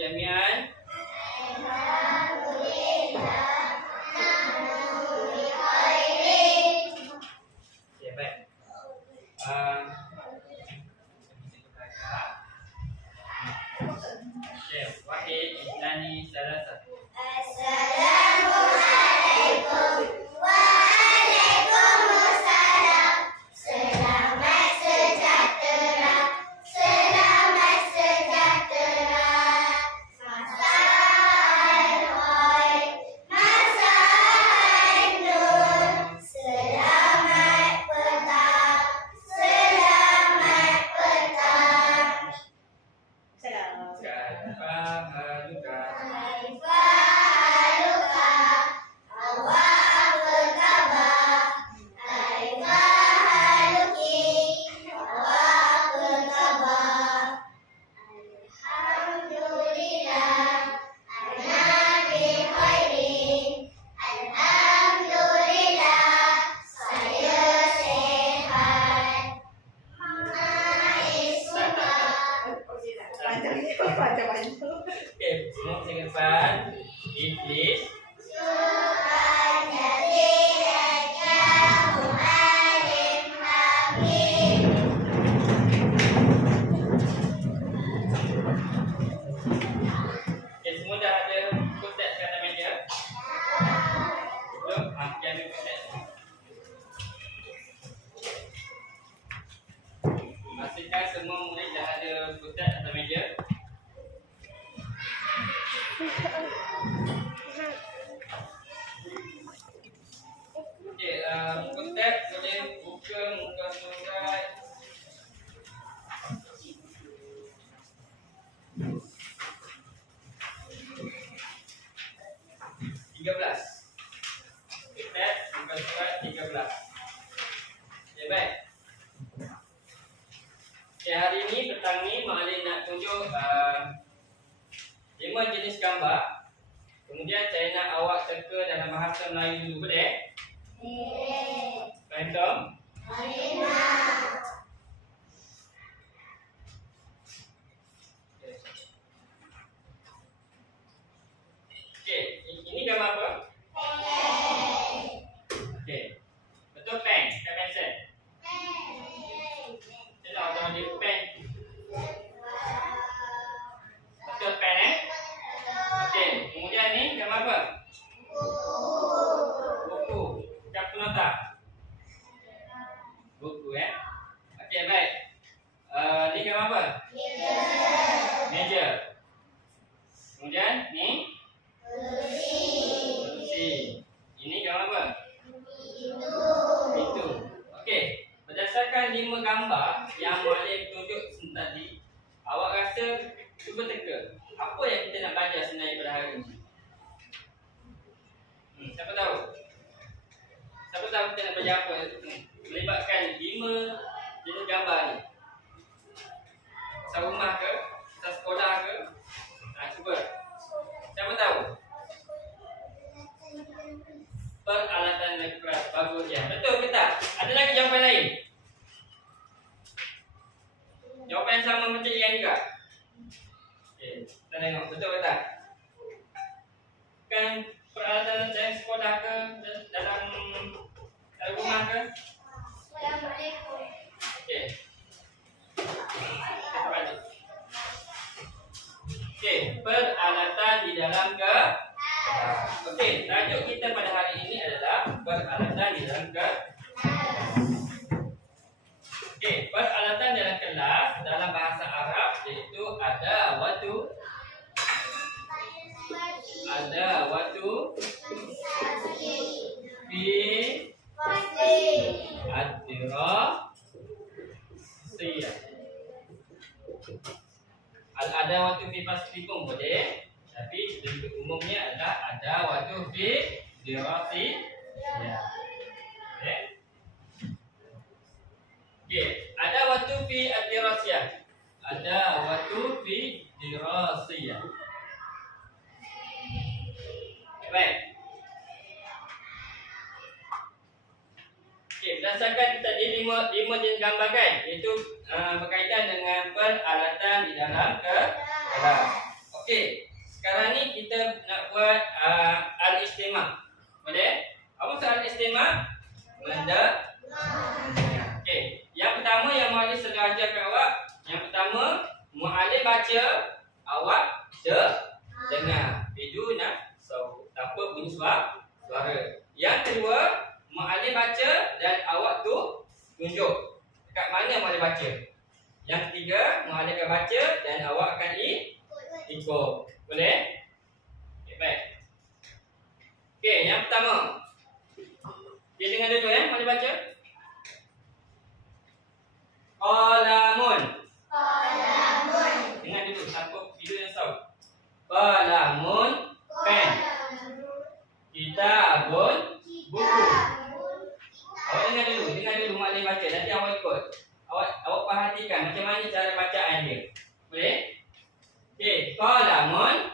jami'an. Okey, baik. Okey, wahid isnani salasah. Assalamualaikum. Waalaikumsalam. Selamat sejahtera. Selamat sejahtera. Masaan khair. Masaan nur. Selamat petang. Selamat petang. Salam. Kaifa haluka? Kaifa haluka? Awak apa khabar? Kaifa haluki? Awak apa khabar? Alhamdulillah, ana bi khairin. Alhamdulillah, saya sehat. Maisuna. Okey, semua bisa ke depan. Iblis. Syukran jazilan ya mu'alim habib. Okey, semua dah ada kotak kat atas meja. Belum? Jangan ambil kotak. Pastikan semua murid dah ada kotak atas meja. Okey, kotak boleh buka muka surat. Kotak muka surat 13. Okey, baik. Okey, hari ni petang ni Mak Alin nak tunjuk 5 jenis gambar. Kemudian saya nak awak teka dalam bahasa Melayu dulu, boleh? Faham tak? Okey, ini gambar apa? Okey. Betul pen, bukan pensel. Tengok macam dia pen. Betul pen Okey, kemudian ni gambar apa? Buku. Kartu nota. Buku Okey, baik. Ni gambar apa? Meja. Kemudian ni kursi. Ini gambar apa? Pintu. Okey, berdasarkan 5 gambar yang Malik tunjuk tadi, awak rasa cuba teka apa yang kita nak belajar sebenarnya pada hari ini? Siapa tahu? Siapa tahu kita nak belajar apa? Melibatkan 5 jenis gambar ni. Asal rumah ke? Asal sekolah ke? Cuba. Siapa tahu? Peralatan kelas. Bagus ya. Betul ke tak? Ada lagi jawapan lain? Jawapan yang sama macam yang juga? Okey, kita tengok betul ke tak? Kan peralatan dalam sekolah ke? Dalam rumah ke? Assalamualaikum. Okey. Kita balik. Okey, peralatan di dalam ke? Okey, tajuk kita pada hari ini adalah peralatan di dalam kelas. Okey, peralatan dalam kelas dalam bahasa Arab iaitu ada waktu fi ad-dirasiyah. Ada waktu fi fasli pun boleh, tapi bentuk umumnya adalah ada waktu fi dirasiyah. Okey, ada waktu fi ad-dirasiyah. Ada waktu fi dirasiyah. Baik. Okey, berdasarkan tadi 5 jenis gambar kan, iaitu berkaitan dengan peralatan di dalam kelas. Okey. Sekarang ni kita nak buat al-istimak. Boleh? Apa maksud al-istimak? Mendengar. Okey. Yang pertama yang muallim sedang ajarkan awak, yang pertama muallim baca, awak dengar. Biduna saut. Tanpa bunyi suara. Yang kedua, muallim baca dan awak tunjuk dekat mana muallim baca. Yang ketiga, muallim akan baca dan awak akan ikut. Boleh? Okey, baik. Okey, yang pertama. Dia dengar dulu muallim baca. Qalamun. Dengar dulu tanpa video yang saut. Qalamun, pen. Kitabun, buku. Awak dengar dulu muallim baca, nanti awak ikut. Awak perhatikan macam mana cara bacaan dia. Boleh? Okey, qalamun,